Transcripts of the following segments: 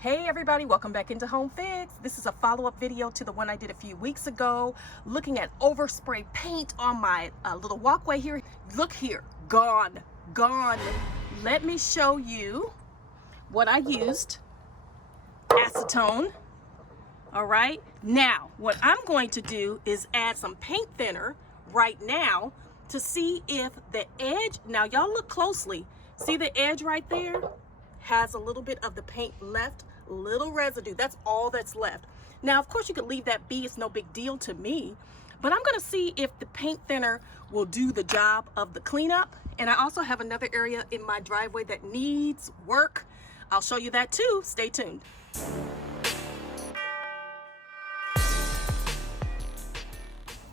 Hey everybody, welcome back into Home Fix. This is a follow-up video to the one I did a few weeks ago, looking at overspray paint on my little walkway here. Look here, gone. Let me show you what I used. Acetone. All right, now what I'm going to do is add some paint thinner right now to see if the edge, now y'all look closely, see the edge right there has a little bit of the paint left, little residue. That's all that's left. Now, of course, you could leave that be. It's no big deal to me, but I'm going to see if the paint thinner will do the job of the cleanup. And I also have another area in my driveway that needs work. I'll show you that too. Stay tuned.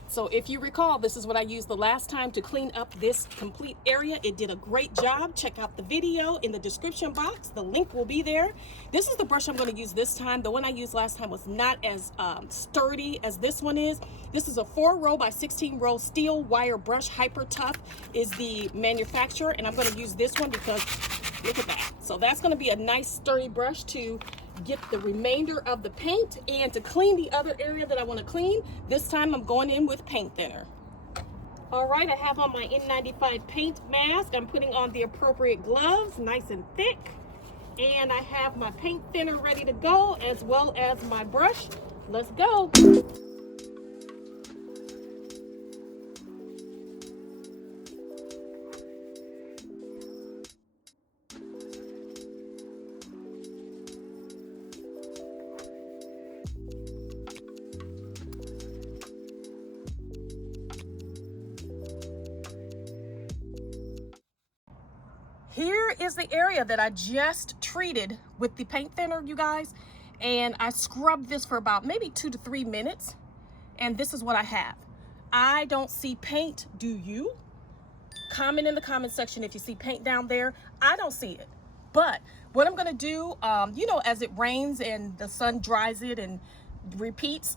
So if you recall, this is what I used the last time to clean up this complete area. It did a great job. Check out the video in the description box. The link will be there. This is the brush I'm going to use this time. The one I used last time was not as sturdy as this one is. This is a 4-row by 16-row steel wire brush. Hyper Tough is the manufacturer, and I'm going to use this one because look at that. So that's going to be a nice sturdy brush to get the remainder of the paint and to clean the other area that I want to clean. This time I'm going in with paint thinner. All right, I have on my N95 paint mask. I'm putting on the appropriate gloves, nice and thick. And I have my paint thinner ready to go, as well as my brush. Let's go. Here is the area that I just treated with the paint thinner, you guys, and I scrubbed this for about maybe 2 to 3 minutes, and this is what I have. I don't see paint. Do you? Comment in the comment section if you see paint down there. I don't see it, but what I'm gonna do, you know, as it rains and the sun dries it and repeats,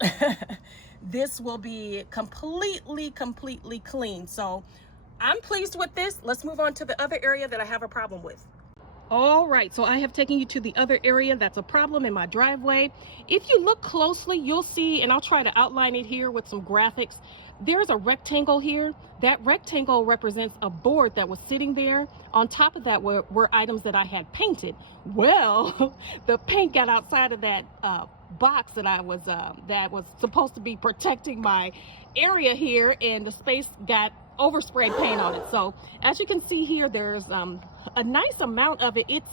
this will be completely clean. So I'm pleased with this. Let's move on to the other area that I have a problem with. All right, so I have taken you to the other area that's a problem in my driveway. If you look closely, you'll see, and I'll try to outline it here with some graphics. There's a rectangle here. That rectangle represents a board that was sitting there. On top of that were items that I had painted. Well, the paint got outside of that box that was supposed to be protecting my area here, and the space got overspray paint on it. So as you can see here, there's a nice amount of it. It's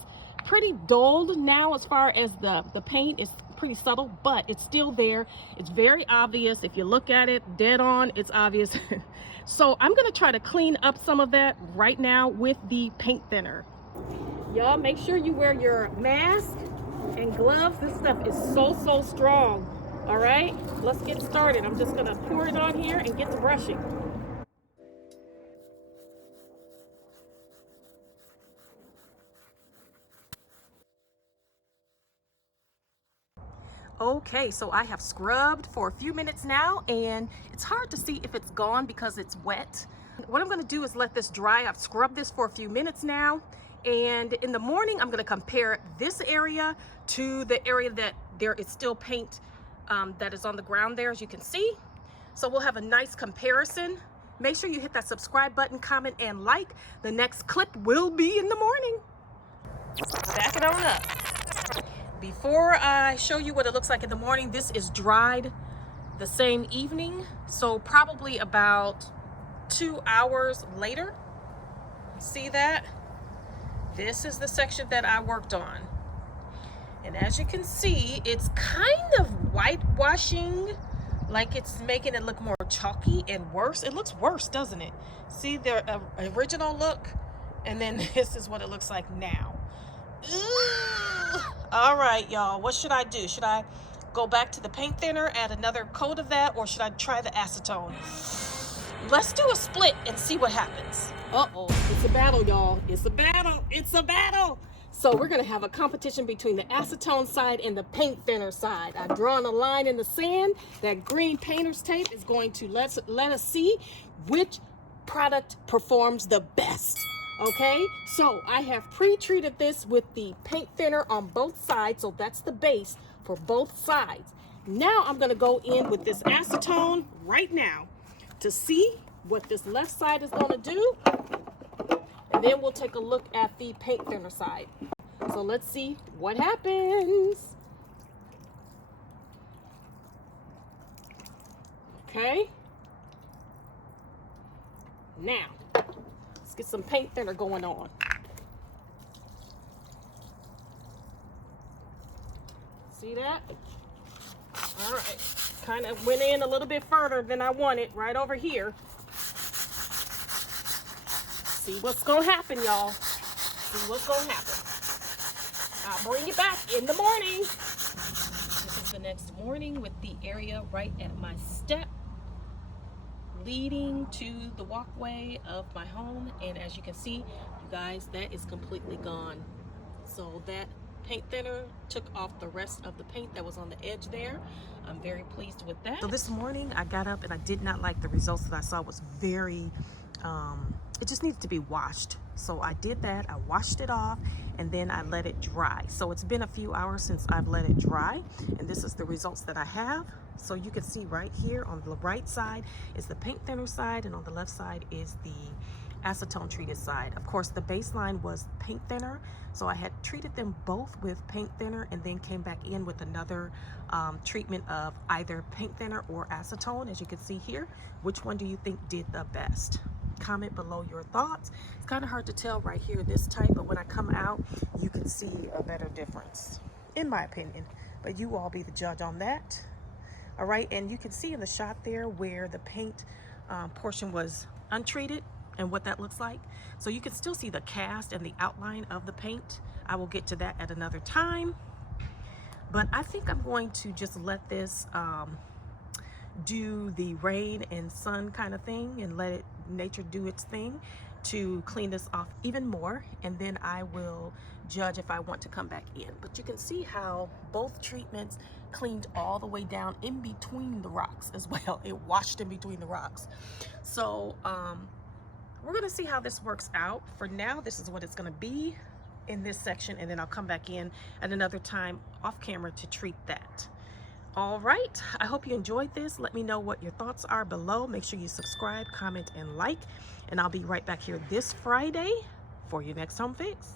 pretty dulled now as far as the paint is pretty subtle, but it's still there. It's very obvious. If you look at it dead on, it's obvious. So I'm gonna try to clean up some of that right now with the paint thinner. Y'all make sure you wear your mask and gloves. This stuff is so strong. All right, let's get started. I'm just gonna pour it on here and get to brushing. Okay, so I have scrubbed for a few minutes now, and it's hard to see if it's gone because it's wet. What I'm going to do is let this dry. I've scrubbed this for a few minutes now, and in the morning I'm going to compare this area to the area that there is still paint that is on the ground there, as you can see. So we'll have a nice comparison. Make sure you hit that subscribe button, comment, and like. The next clip will be in the morning. Back it on up. Before I show you what it looks like in the morning, this is dried the same evening, so probably about 2 hours later. See that? This is the section that I worked on. And as you can see, it's kind of whitewashing, like it's making it look more chalky and worse. It looks worse, doesn't it? See the original look, and then this is what it looks like now. Ooh. All right, y'all, what should I do? Should I go back to the paint thinner, add another coat of that, or should I try the acetone? Let's do a split and see what happens. Uh-oh, it's a battle, y'all. It's a battle. So we're gonna have a competition between the acetone side and the paint thinner side. I've drawn a line in the sand. That green painter's tape is going to let us see which product performs the best. Okay, so I have pre-treated this with the paint thinner on both sides, so that's the base for both sides. Now I'm going to go in with this acetone right now to see what this left side is going to do, and then we'll take a look at the paint thinner side. So let's see what happens. Okay, now let's get some paint thinner going on. See that? All right, kind of went in a little bit further than I wanted right over here. See what's gonna happen, y'all. See what's gonna happen. I'll bring it back in the morning. This is the next morning with the area right at my step leading to the walkway of my home, and as you can see, you guys, that is completely gone. So that paint thinner took off the rest of the paint that was on the edge there. I'm very pleased with that. So this morning I got up and I did not like the results that I saw. Was very it just needed to be washed, so I did that. I washed it off and then I let it dry. So it's been a few hours since I've let it dry, and this is the results that I have. So you can see right here on the right side is the paint thinner side, and on the left side is the acetone treated side. Of course, the baseline was paint thinner, so I had treated them both with paint thinner and then came back in with another treatment of either paint thinner or acetone. As you can see here, which one do you think did the best? Comment below your thoughts. It's kind of hard to tell right here this tight, but when I come out you can see a better difference in my opinion, but you all be the judge on that. All right, and you can see in the shot there where the paint portion was untreated and what that looks like. So you can still see the cast and the outline of the paint. I will get to that at another time, but I think I'm going to just let this do the rain and sun kind of thing and let it nature do its thing to clean this off even more, and then I will judge if I want to come back in. But you can see how both treatments cleaned all the way down in between the rocks as well. It washed in between the rocks. So we're gonna see how this works out. For now, this is what it's gonna be in this section, and then I'll come back in at another time off camera to treat that. All right, I hope you enjoyed this. Let me know what your thoughts are below. Make sure you subscribe, comment, and like, and I'll be right back here this Friday for your next home fix.